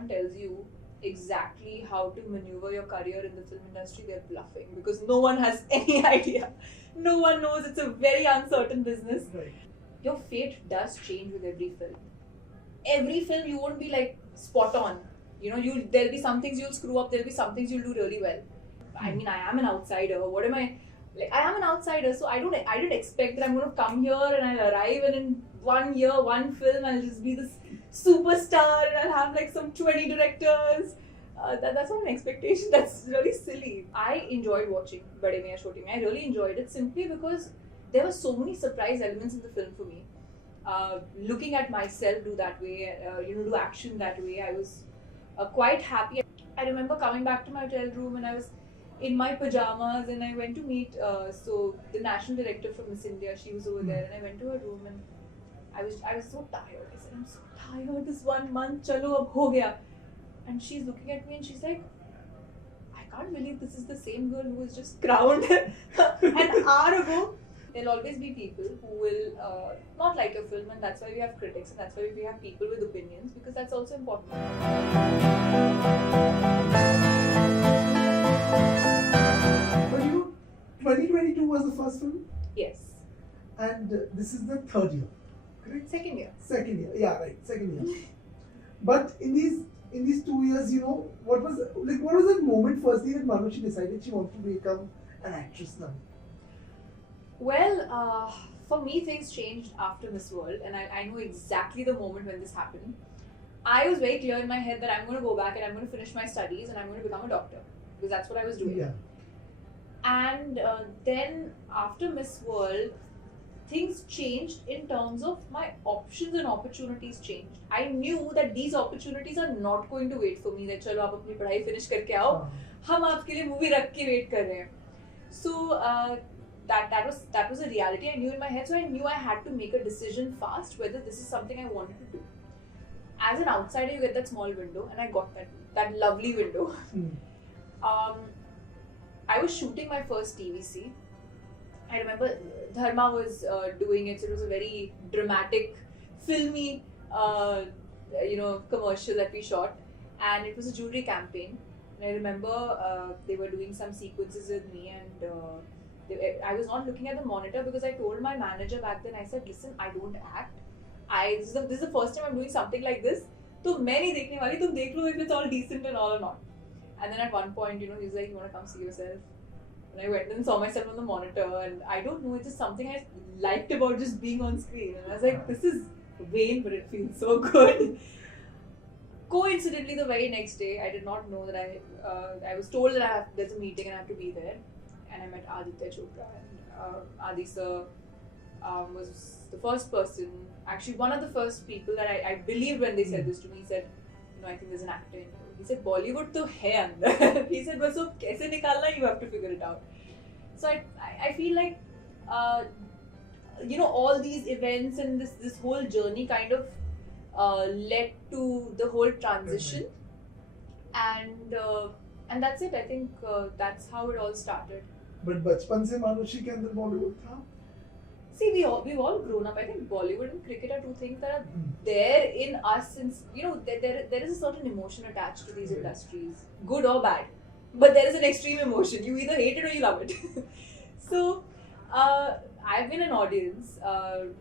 someone tells you exactly how to maneuver your career in the film industry, they're bluffing because no one has any idea. No one knows. It's a very uncertain business. Right. Your fate does change with every film. Every film you won't be like spot on. There'll be some things you'll screw up. There'll be some things you'll do really well. I mean, I am an outsider. What am I? Like, I am an outsider, so I didn't expect that I'm going to come here and I'll arrive and in 1 year, one film, I'll just be this superstar and I'll have like some 20 directors. That's not an expectation. That's really silly. I enjoyed watching Bade Miyan Chhote Miyan. I really enjoyed it simply because there were so many surprise elements in the film for me. Looking at myself do that way, do action that way, I was quite happy. I remember coming back to my hotel room and I was in my pajamas and I went to meet so the national director from Miss India. She was over there and I went to her room and I was so tired. I said, I'm so tired, this 1 month, chalo ab ho gaya. And she's looking at me and she's like, I can't believe this is the same girl who was just crowned an hour ago. There'll always be people who will not like your film, and that's why we have critics and that's why we have people with opinions, because that's also important. But 2022 was the first film, Yes. and this is the third year, correct? Second year. Second year, yeah, right, second year. But in these 2 years, what was that moment firstly that Manushi decided she wanted to become an actress now? Well, for me, things changed after Miss World, and I know exactly the moment when this happened. I was very clear in my head that I'm going to go back and I'm going to finish my studies and I'm going to become a doctor, because that's what I was doing. Yeah. And then after Miss World, things changed in terms of my options and opportunities changed. I knew that these opportunities are not going to wait for me. That chalo aap apni padhai finish karke aao, hum aapke liye movie rakh ke wait kar rahe hain. So that was a reality I knew in my head. So I knew I had to make a decision fast whether this is something I wanted to do. As an outsider, you get that small window, and I got that lovely window. I was shooting my first TVC. I remember Dharma was doing it, so it was a very dramatic, filmy, commercial that we shot, and it was a jewelry campaign. And I remember they were doing some sequences with me, and I was not looking at the monitor because I told my manager back then. I said, "Listen, I don't act. This is the first time I'm doing something like this. तो मैं नहीं देखने वाली, तुम देख लो if it's all decent and all or not." And then at one point, he's like, "You want to come see yourself?" And I went and saw myself on the monitor, and I don't know, it's just something I liked about just being on screen. And I was like, this is vain, but it feels so good. Coincidentally, the very next day, I did not know that I was told that there's a meeting and I have to be there. And I met Aditya Chopra, and Adi sir was the first person, actually one of the first people that I believed when they said this to me. He said, I think there's an actor in you. He said, Bollywood to hai andar. He said, but so kaise nikalna, you have to figure it out. So I feel like, all these events and this whole journey kind of led to the whole transition. And that's it. I think that's how it all started. But बचपन से मानुषी के अंदर बॉलीवुड था? See, we've all grown up. I think Bollywood and cricket are two things that are there in us since, there is a certain emotion attached to these industries, good or bad. But there is an extreme emotion. You either hate it or you love it. So, I've been an audience. I've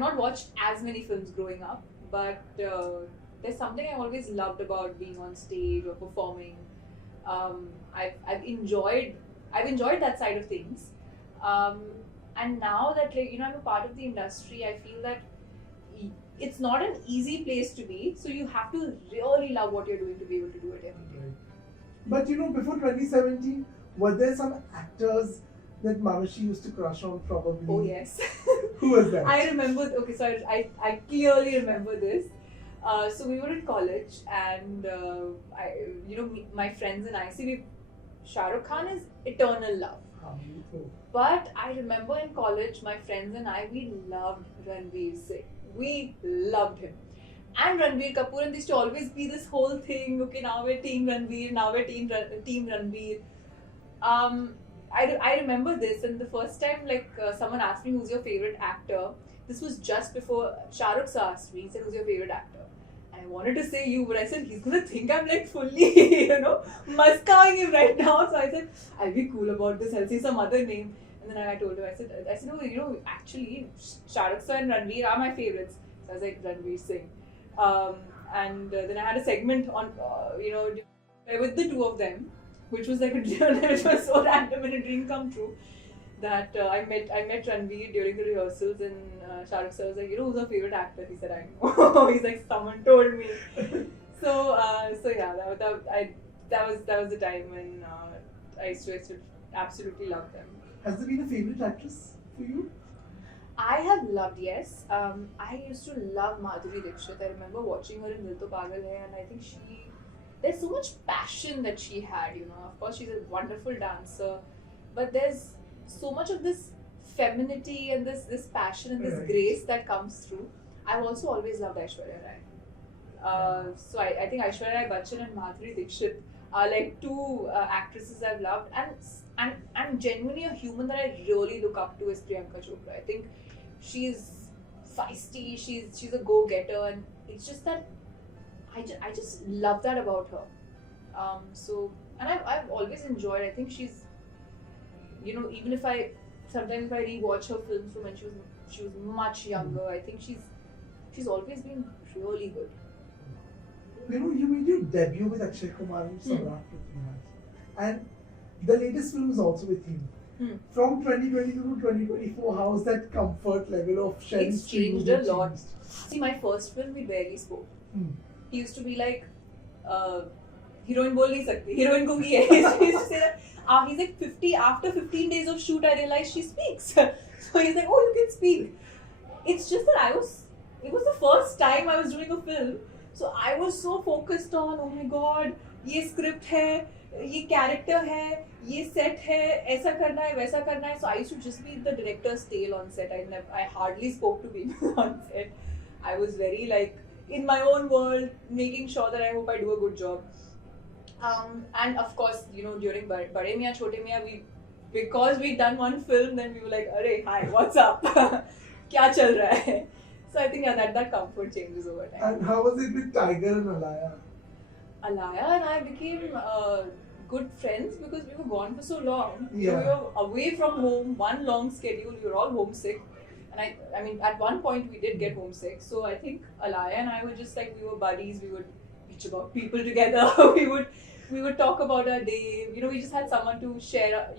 not watched as many films growing up, but there's something I always loved about being on stage or performing. I've enjoyed that side of things. And now that I'm a part of the industry, I feel that it's not an easy place to be. So you have to really love what you're doing to be able to do it every day. But before 2017, were there some actors that Manushi used to crush on probably? Oh yes. Who was that? I remember. Okay, so I clearly remember this. So we were in college, and my friends and I, Shah Rukh Khan is eternal love. But I remember in college, my friends and I, we loved Ranveer Singh. We loved him. And Ranbir Kapoor, and there used to always be this whole thing, okay, now we're Team Ranveer, now we're Team Ranveer. I remember this, and the first time someone asked me who's your favorite actor, this was just before Shah Rukh asked me, he said, who's your favorite actor? And I wanted to say you, but I said he's gonna think I'm like fully, muskawing him right now. So I said I'll be cool about this. I'll say some other name. And then I told him, I said, no, actually, Shah Rukh Sir and Ranveer are my favorites. So I was like, Ranveer Singh. Then I had a segment on, with the two of them, which was like which was so random and a dream come true. That I met Ranveer during the rehearsals, and Shah Rukh Sir was like, who's your favorite actor? He said, I know. He's like, someone told me. So yeah, that was the time when I used to absolutely love them. Has there been a favorite actress for you? I have loved, yes. I used to love Madhuri Dixit. I remember watching her in Dil To Pagal Hai, and I think there's so much passion that she had, Of course, she's a wonderful dancer, but there's so much of this femininity and this passion and this Right. grace that comes through. I've also always loved Aishwarya Rai. So I think Aishwarya Rai Bachchan and Madhuri Dixit are like two actresses I've loved, and genuinely a human that I really look up to is Priyanka Chopra. I think she's feisty, she's a go-getter, and it's just that I just love that about her. And I've always enjoyed. I think she's, even if I rewatch her films from when she was much younger, I think she's always been really good. You made your debut with Akshay Kumar in Samrat Prithviraj, and the latest film is also with him. From 2022 to 2024, how is that comfort level of sharing It's screen changed with a lot. changed? See, my first film, we barely spoke. Hmm. He used to be like, heroine bol nahi sakti, heroine gungi hai. He used to say that. He's like 50. After 15 days of shoot, I realized she speaks. So he's like, oh, you can speak. It's just that it was the first time I was doing a film. So I was so focused on, oh my god, ये script है, ये character है, ये set है, ऐसा करना है, वैसा करना है. So I used to just be the director's tail on set. I hardly spoke to people on set. I was very like in my own world, making sure that I hope I do a good job. And of course, during Bade Miyan Chote Miyan, because we'd done one film, then we were like, "Arey, hi, what's up? Kya chal raha hai?" So I think that comfort changes over time. And how was it with Tiger and Alaya? Alaya and I became good friends because we were gone for so long. Yeah. So we were away from home, one long schedule. We were all homesick, and I mean, at one point we did get homesick. So I think Alaya and I were just like we were buddies. We would bitch about people together. we would talk about our day. We just had someone to share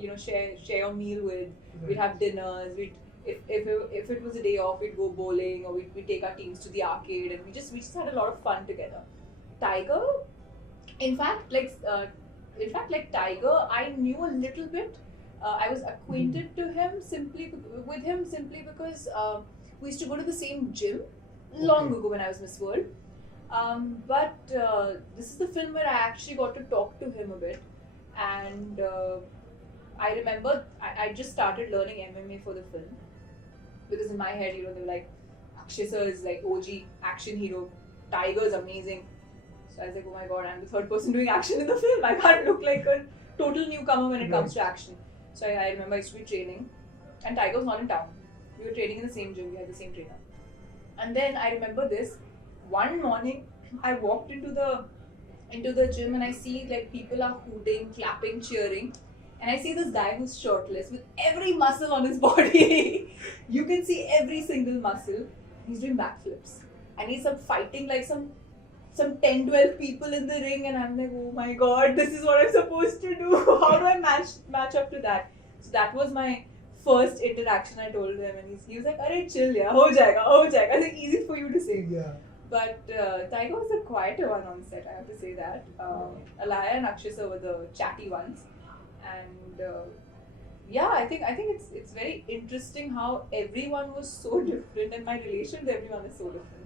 a meal with. We'd have dinners. If it was a day off, we'd go bowling, or we'd take our teams to the arcade, and we just had a lot of fun together. Tiger, in fact, like Tiger, I knew a little bit. I was acquainted to him simply because we used to go to the same gym long ago when I was Miss World. But this is the film where I actually got to talk to him a bit, and I remember I just started learning MMA for the film, because in my head, they were like, Akshay sir is like OG action hero, Tiger's amazing. So I was like, oh my god, I'm the third person doing action in the film. I can't look like a total newcomer when it comes to action. So I remember I used to be training, and Tiger was not in town. We were training in the same gym, we had the same trainer. And then I remember this, one morning I walked into the gym and I see like people are hooting, clapping, cheering. And I see this guy who's shirtless with every muscle on his body. You can see every single muscle. He's doing backflips. And he's fighting like some 10-12 people in the ring, and I'm like, oh my god, this is what I'm supposed to do. How do I match up to that? So that was my first interaction. I told him, and he was like, "Arey, chill, yeah, ho jayega." It's like easy for you to say. Yeah. But Tiger was the quieter one on set, I have to say that. Alaya and Akshay sir were the chatty ones, and yeah, I think it's very interesting how everyone was so different, and my relation to everyone is so different.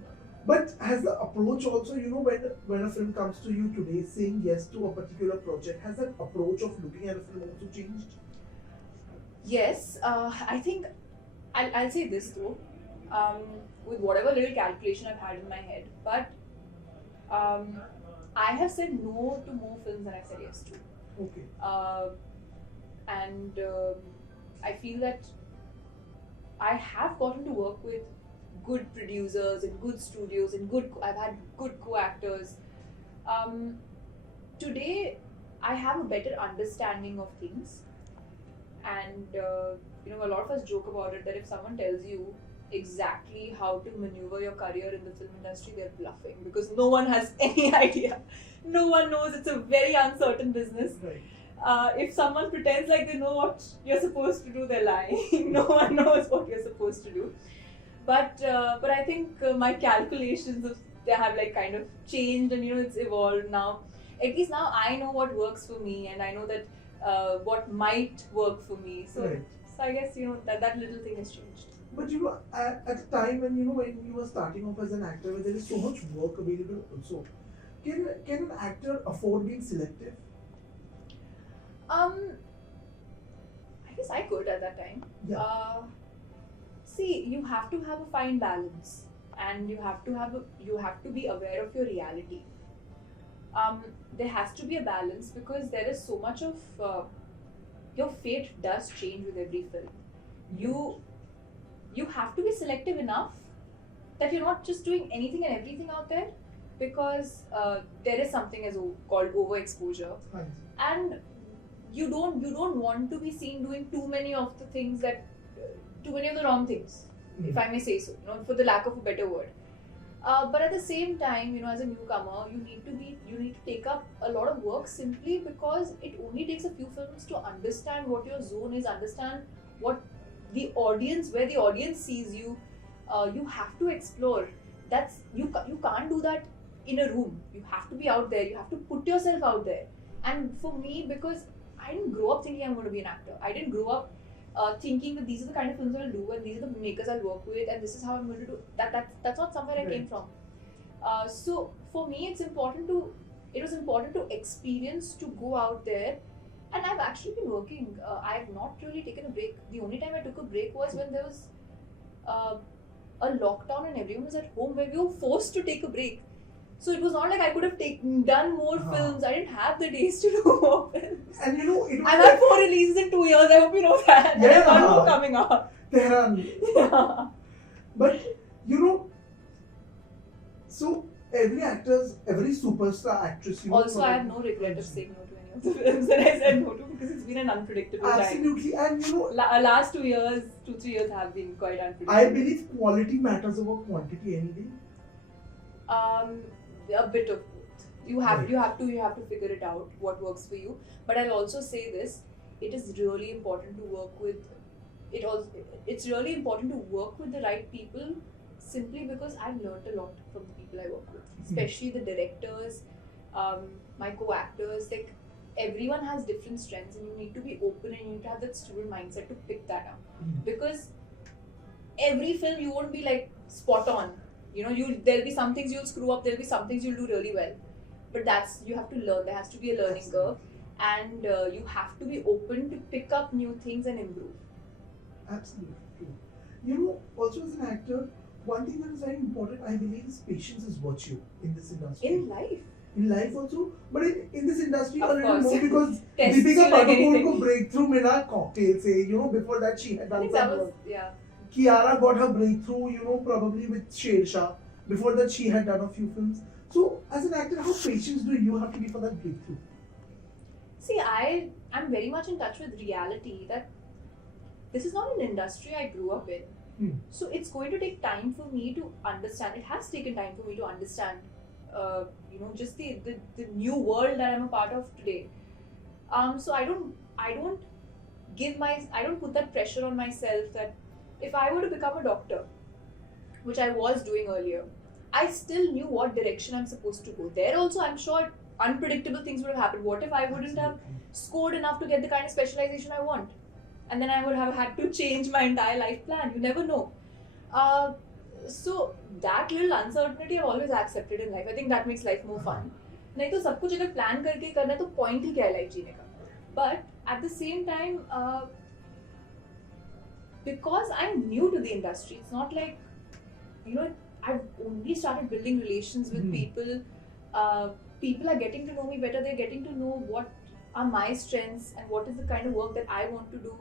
But has the approach also, when a film comes to you today, saying yes to a particular project, has that approach of looking at a film also changed? Yes, I think I'll say this though, with whatever little calculation I've had in my head, but I have said no to more films than I've said yes to. Okay. And I feel that I have gotten to work with good producers and good studios and I've had good co-actors. Today, I have a better understanding of things, and a lot of us joke about it that if someone tells you exactly how to maneuver your career in the film industry, they're bluffing because no one has any idea. No one knows. It's a very uncertain business. Right. If someone pretends like they know what you're supposed to do, they're lying. No one knows what you're supposed to do. But I think my calculations they have like kind of changed, and it's evolved now. At least now I know what works for me, and I know that what might work for me. So, Right. so I guess that little thing has changed. But at a time when when you were starting off as an actor, where there is so much work available, also, can an actor afford being selective? I guess I could at that time. Yeah. See, you have to have a fine balance, and you have to be aware of your reality. There has to be a balance because there is so much of your fate does change with every film. You have to be selective enough that you're not just doing anything and everything out there, because there is something called overexposure, Fine. and you don't want to be seen doing too many of the things too many of the wrong things, if I may say so, for the lack of a better word. But at the same time, as a newcomer, you need to take up a lot of work simply because it only takes a few films to understand what your zone is, understand what where the audience sees you. You have to explore. You can't do that in a room. You have to be out there. You have to put yourself out there. And for me, because I didn't grow up thinking I'm going to be an actor. I didn't grow up thinking that these are the kind of films I'll do, and these are the makers I'll work with, and this is how I'm going to do. That's not somewhere I came from. So for me, it was important to experience, to go out there, and I've actually been working. I've not really taken a break. The only time I took a break was when there was a lockdown and everyone was at home, where we were forced to take a break. So it was not like I could have done more films. I didn't have the days to do more films. And I've had 4 releases in 2 years. I hope you know that. Yeah. There's one more coming up. There are. Yeah. But so every superstar actress. Also, I have no regret of saying no to any of the films that I said no to, because it's been an unpredictable Absolutely. time. And last 2 years, 2-3 years have been quite unpredictable. I believe quality matters over quantity any day. A bit of both. You have to figure it out what works for you. But I'll also say this: it is really important to work with. It's really important to work with the right people, simply because I've learned a lot from the people I work with, especially the directors, my co-actors. Like, everyone has different strengths, and you need to be open, and you need to have that student mindset to pick that up. Because every film you won't be like spot on. There'll be some things you'll screw up, there'll be some things you'll do really well. But you have to learn. There has to be a learning curve, and you have to be open to pick up new things and improve. Absolutely true. Also as an actor, one thing that is very important, I believe, is patience is virtue in this industry. In life. In life also, but in this industry Of a little course. more, because Tests Deepika you like Padukone anything. ko breakthrough mila cocktail se. Before that she had I done think some that was, work. yeah. Kiara got her breakthrough, probably with Shershah. Before that, she had done a few films. So, as an actor, how patient do you have to be for that breakthrough? See, I'm very much in touch with reality that this is not an industry I grew up in. So it's going to take time for me to understand. It has taken time for me to understand, just the new world that I'm a part of today. So I don't put that pressure on myself that if I were to become a doctor, which I was doing earlier, I still knew what direction I'm supposed to go. There also, I'm sure unpredictable things would have happened. What if I wouldn't have scored enough to get the kind of specialization I want? And then I would have had to change my entire life plan. You never know. So that little uncertainty I've always accepted in life. I think that makes life more fun. नहीं तो सब कुछ अगर plan करके करना है तो point ही क्या है life जीने का. But at the same time, because I'm new to the industry, it's not like, I've only started building relations with people. People are getting to know me better. They're getting to know what are my strengths and what is the kind of work that I want to do.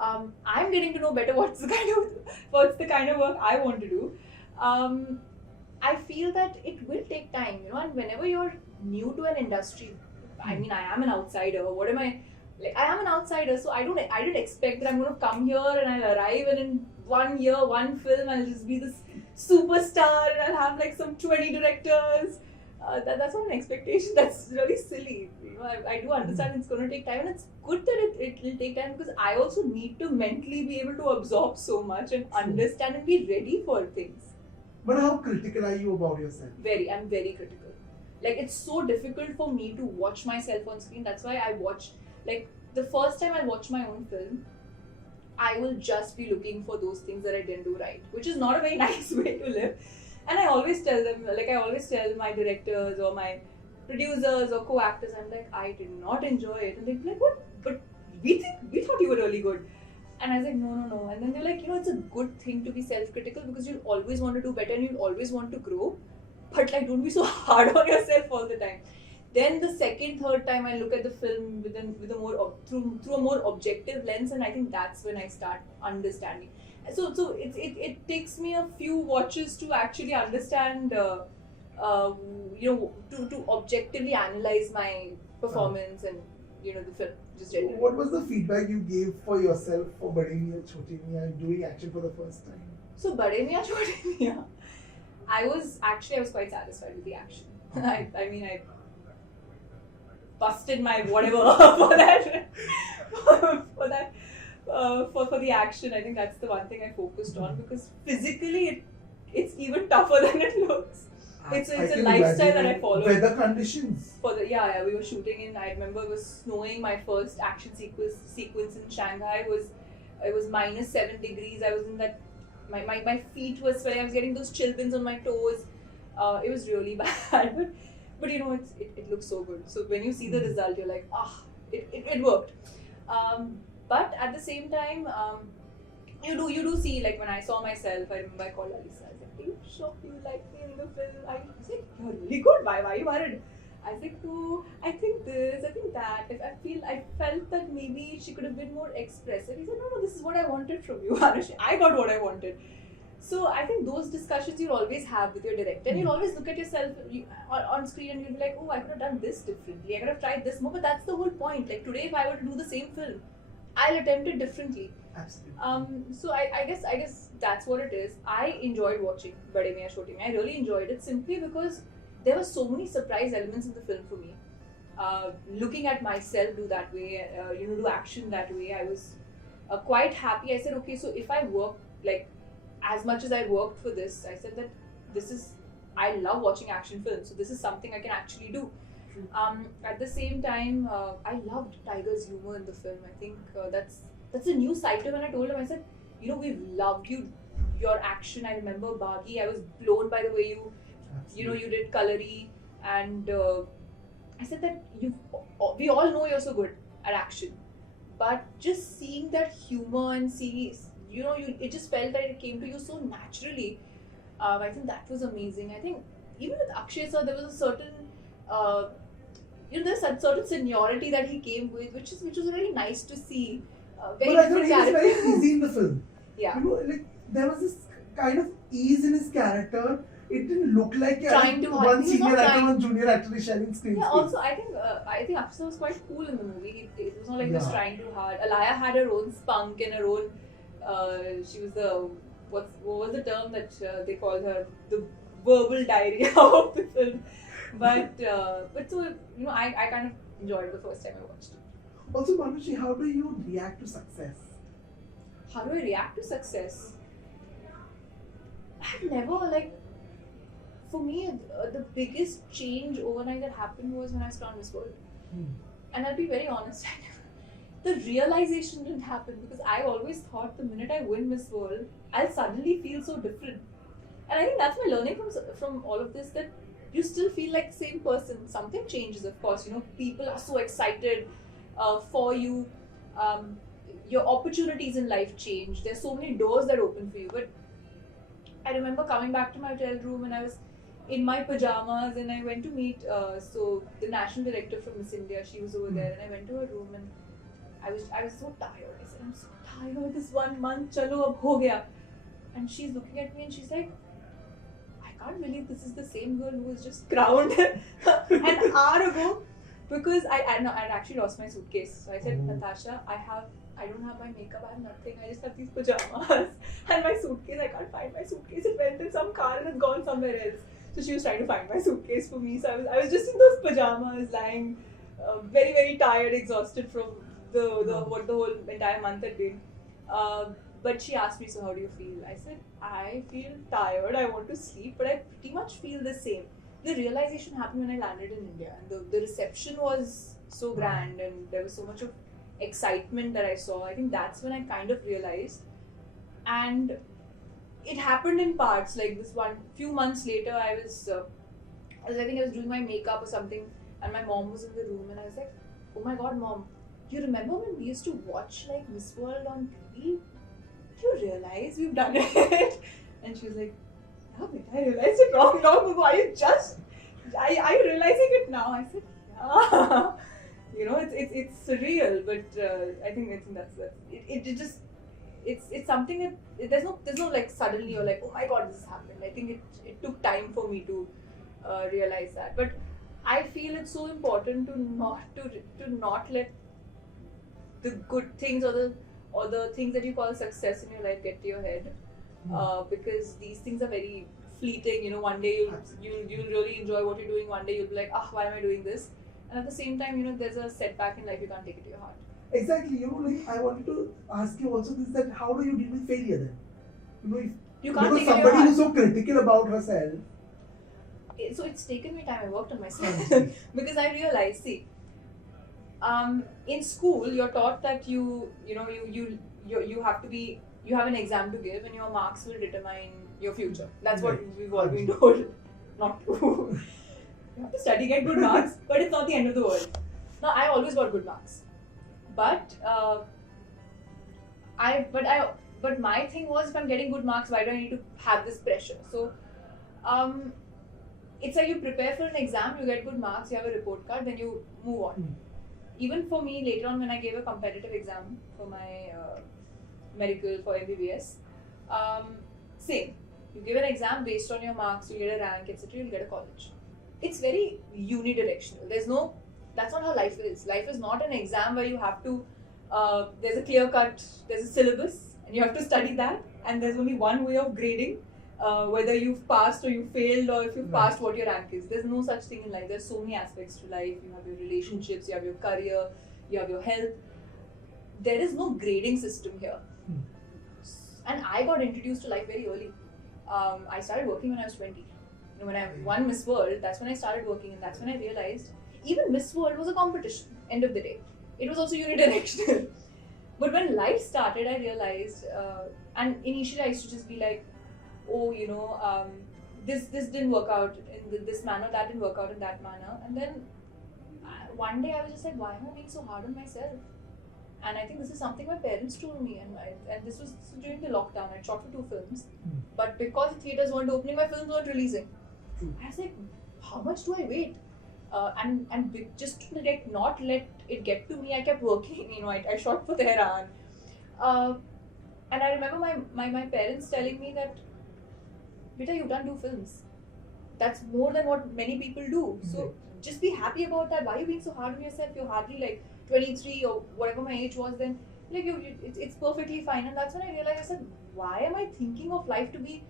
I'm getting to know better what's the kind of work I want to do. Um, I feel that it will take time, and whenever you're new to an industry, I mean, I am an outsider. What am I? Like, I am an outsider, so I didn't expect that I'm going to come here and I'll arrive and in 1 year, one film, I'll just be this superstar and I'll have like some 20 directors. That's not an expectation. That's really silly. I do understand it's going to take time, and it's good that it will take time because I also need to mentally be able to absorb so much and understand and be ready for things. But how critical are you about yourself? I'm very critical. Like, it's so difficult for me to watch myself on screen. That's why I watch, like, the first time I watch my own film, I will just be looking for those things that I didn't do right, which is not a very nice way to live. And I always tell them, like, I always tell my directors or my producers or co-actors, I'm like, I did not enjoy it. And they're like, what? But we thought you were really good. And I was like, no. And then they're like, it's a good thing to be self-critical because you'll always want to do better and you'll always want to grow. But like, don't be so hard on yourself all the time. Then the second, third time I look at the film through a more objective lens, and I think that's when I start understanding. So it takes me a few watches to actually understand, to objectively analyze my performance and the film just generally. What was the feedback you gave for yourself for Bade Miyan Chote Miyan doing action for the first time? So Bade Miyan Chote Miyan, I was quite satisfied with the action. I mean, I busted my whatever for the action. I think that's the one thing I focused on because physically it's even tougher than it looks. It's a lifestyle that I follow. Weather conditions. We were shooting in. I remember it was snowing. My first action sequence in Shanghai it was -7 degrees. I was in that. My feet were sweating. I was getting those chilblains on my toes. It was really bad, but it looks so good. So when you see the result, you're like, it worked. But at the same time, you do see, like when I saw myself, I remember I called Alisa. I was like, are you sure you like me in the film? I was like, you're really good. Why are you worried? I was like, no, I think this, I think that. I felt that maybe she could have been more expressive. He said, no, this is what I wanted from you, Anush. I got what I wanted. So I think those discussions you'll always have with your director, and you'll always look at yourself on screen and you'll be like, oh, I could have done this differently. I could have tried this more. But that's the whole point. Like today, if I were to do the same film, I'll attempt it differently. Absolutely. So I guess that's what it is. I enjoyed watching Bade Miyan Chote Miyan. I really enjoyed it simply because there were so many surprise elements in the film for me. Looking at myself do that way, do action that way, I was quite happy. I said, okay, so if I work like as much as I worked for this, I said that I love watching action films, so this is something I can actually do. At the same time, I loved Tiger's humor in the film. I think that's a new side to him. And I told him, I said, we've loved your action. I remember Baghi. I was blown by the way you did Kalari, and I said that we all know you're so good at action, but just seeing that humor and it just felt that it came to you so naturally. I think that was amazing. I think even with Akshay sir, there was a certain there's a certain seniority that he came with, which was really nice to see. Very but I thought different he was character. very easy in the film. Yeah. Like there was this kind of ease in his character. It didn't look like Trying to hide. one He was senior not actor, trying. one junior actor is sharing screen Yeah. space. Also, I think Akshay was quite cool in the movie. It was not like he was Yeah. trying too hard. Alaya had her own spunk and her own. She was what was the term that they called her? The verbal diarrhea of the film. But so I kind of enjoyed it the first time I watched it. Also, Manushi, how do you react to success? How do I react to success? I've never for me, the biggest change overnight that happened was when I saw Miss World. And I'll be very honest, the realization didn't happen because I always thought the minute I win Miss World, I'll suddenly feel so different. And I think that's my learning from all of this, that you still feel like the same person. Something changes, of course. People are so excited for you. Your opportunities in life change. There's so many doors that open for you. But I remember coming back to my hotel room and I was in my pajamas and I went to meet the national director from Miss India. She was over there and I went to her room and I was so tired. I said, I'm so tired. This 1 month, chalo ab ho gaya. And she's looking at me and she's like, I can't believe this is the same girl who was just crowned an hour ago. Because I'd actually lost my suitcase. So I said, Natasha, I don't have my makeup, I have nothing. I just have these pajamas and my suitcase. I can't find my suitcase. It went in some car and it's gone somewhere else. So she was trying to find my suitcase for me. So I was just in those pajamas, lying very, very tired, exhausted from what the whole entire month had been. But she asked me, so how do you feel? I said, I feel tired, I want to sleep, but I pretty much feel the same. The realization happened when I landed in India, and the reception was so grand, and there was so much of excitement that I saw. I think that's when I kind of realized. And it happened in parts. Like this one, few months later, I think I was doing my makeup or something, and my mom was in the room, and I was like, oh my god, mom, you remember when we used to watch like Miss World on TV? Do you realize we've done it? And she was like, yeah, but I realized it long ago. Are you realizing it now? I said, yeah. You know, it's surreal, but I think it's something that there's no like suddenly you're like, oh my god, this happened. I think it took time for me to realize that. But I feel it's so important to not let the good things or the things that you call success in your life get to your head, because these things are very fleeting. You know, one day you'll really enjoy what you're doing. One day you'll be like, why am I doing this? And at the same time, you know, there's a setback in life, you can't take it to your heart. Exactly. You know, like I wanted to ask you also this, that how do you deal with failure then? You know, if you can't because take it to your somebody heart. who's so critical about herself. So it's taken me time. I worked on myself because I realized, see, in school you're taught that you have an exam to give and your marks will determine your future. That's what we've all been told. Not true. You have to study, get good marks, but it's not the end of the world. Now I always got good marks, but my thing was, if I'm getting good marks, why do I need to have this pressure? So it's like you prepare for an exam, you get good marks, you have a report card, then you move on. Even for me, later on when I gave a competitive exam for my medical, for MBBS, same. You give an exam based on your marks, you get a rank, etc., you'll get a college. It's very unidirectional. That's not how life is. Life is not an exam where you have to, there's a clear cut, there's a syllabus, and you have to study that, and there's only one way of grading. Whether you've passed or you failed, or if you've passed, what your rank is. There's no such thing in life. There's so many aspects to life. You have your relationships, you have your career, you have your health. There is no grading system here. And I got introduced to life very early. I started working when I was 20. You know, when I won Miss World, that's when I started working, and that's when I realized even Miss World was a competition. End of the day, it was also unidirectional. But when life started, I realized, and initially I used to just be like, oh, you know, this didn't work out in this manner, that didn't work out in that manner. And then one day I was just like, why am I being so hard on myself? And I think this is something my parents told me, and this was during the lockdown. I shot for 2 films, but because the theatres weren't opening, my films weren't releasing. I was like, how much do I wait? And just to not let it get to me, I kept working. You know, I shot for Tehran, and I remember my parents telling me that, Beta, you've done 2 films. That's more than what many people do. So just be happy about that. Why are you being so hard on yourself? You're hardly like 23 or whatever my age was then. Like it's perfectly fine. And that's when I realized, I said, why am I thinking of life to be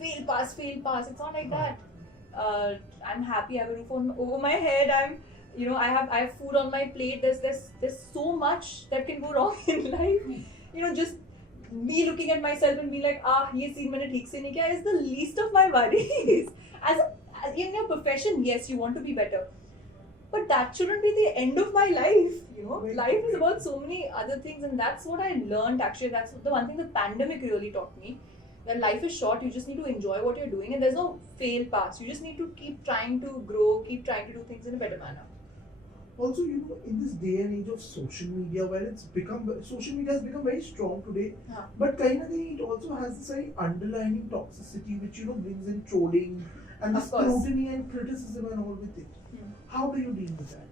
fail, pass? It's not like that. I'm happy. I have a roof over my head. I have food on my plate. There's so much that can go wrong in life. You know, just me looking at myself and be like, ये scene मैंने ठीक से नहीं किया is the least of my worries. As in your profession, yes, you want to be better, but that shouldn't be the end of my life. You know, life is about so many other things, and that's what I learned. Actually, that's the one thing the pandemic really taught me. That life is short. You just need to enjoy what you're doing, and there's no fail pass. You just need to keep trying to grow, keep trying to do things in a better manner. Also, you know, in this day and age of social media, where social media has become very strong today, but kind of it also has this very underlying toxicity, which, you know, brings in trolling and the scrutiny and criticism and all with it. How do you deal with that?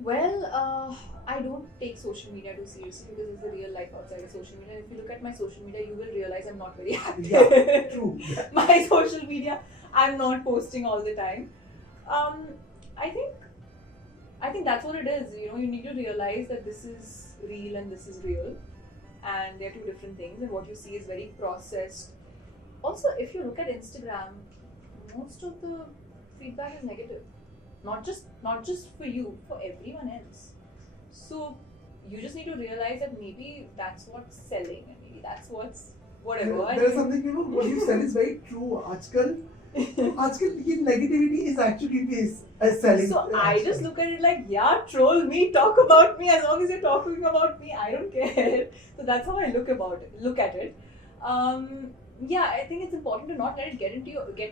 Well, I don't take social media too seriously because it's a real life outside of social media. If you look at my social media, you will realize I'm not very active. Yeah, true. Yeah. My social media, I'm not posting all the time. Um, I think I think that's what it is. You know, you need to realize that this is real and this is real, and they're two different things. And what you see is very processed. Also, if you look at Instagram, most of the feedback is negative. Not just for you, for everyone else. So you just need to realize that maybe that's what's selling, and maybe that's what's whatever. There's something, you know, what you said is very true. आजकल ये negativity is actually is selling. So I just look at it like, yeah, troll me, talk about me, as long as you're talking about me, I don't care. So that's how I look at it. Yeah, I think it's important to not let it get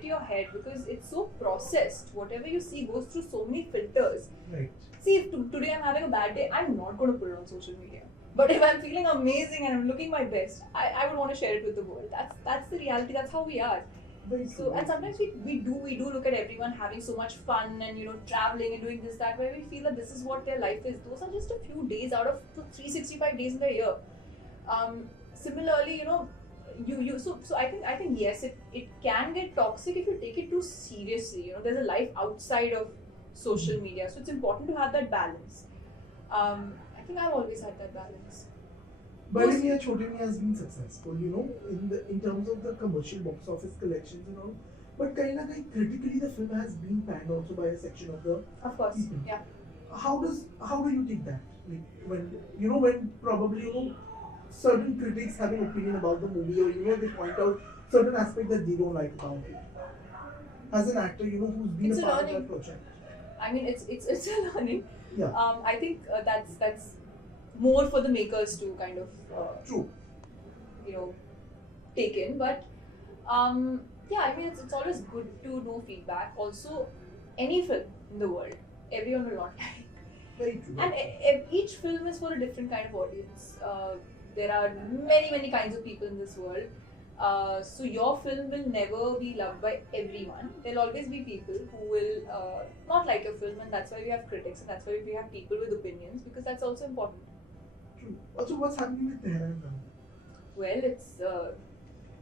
to your head because it's so processed. Whatever you see goes through so many filters. Right. See, if today I'm having a bad day, I'm not going to put it on social media. But if I'm feeling amazing and I'm looking my best, I would want to share it with the world. That's the reality. That's how we are. Very So, true. and sometimes we do look at everyone having so much fun and, you know, traveling and doing this, that, where we feel that this is what their life is. Those are just a few days out of the 365 days in the year. Similarly, you know, so I think yes, it can get toxic if you take it too seriously. You know, there's a life outside of social media, so it's important to have that balance. I think I've always had that balance. Badi Miyan Choti Miyan has been successful, you know, in terms of the commercial box office collections and all. But kahin na kahin, critically, the film has been panned also by a section of the Of course, people. yeah. How do you take that? Like when probably certain critics have an opinion about the movie, or they point out certain aspects that they don't like about it. As an actor, who's been It's a a part of learning. that project. I mean, it's a learning. Yeah. I think that's more for the makers to kind of True. you know take in. But yeah, I mean, it's always good to know feedback. Also, any film in the world, everyone will not like. Very true. And each film is for a different kind of audience. There are many kinds of people in this world. So your film will never be loved by everyone. There'll always be people who will not like your film, and that's why we have critics, and that's why we have people with opinions, because that's also important. True. Also, what's happening with Tehran now? Well,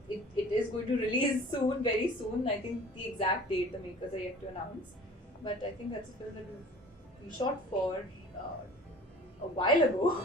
it is going to release soon, very soon. I think the exact date the makers are yet to announce, but I think that's a film that we shot for a while ago.